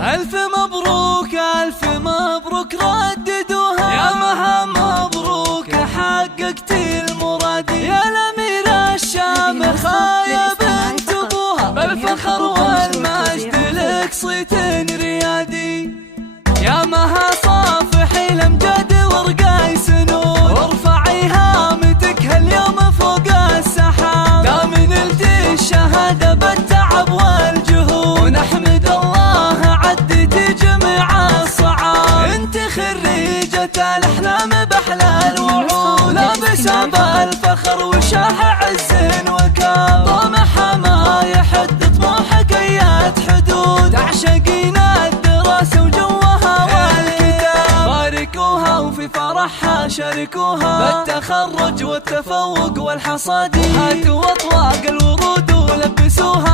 ألف مبروك ألف مبروك رددوها، يا مها مبروك حققت المراد، يا الأميرة الشامخة يا بنت أبوها، بالفخر والمجد لك صيت ريادي، يا مها صافحي الأمجاد ورقاي سنود، وارفعي هامتك هاليوم فوق السحاب، دام نلتي الشهادة بالتعب والجهود، ونحمد الله عديتي جميع الصعاب، انت خريجة الأحلام بأحلى الوعود، لابسة بالفخر وشاح عز وكاب، طموحها ما يحد طموحك أيات حدود، تعشقين الدراسة وجوها والكتاب، باركوها وفي فرحها شاركوها، بالتخرج والتفوق والحصاد، هاتوا أطواق الورود ولبسوها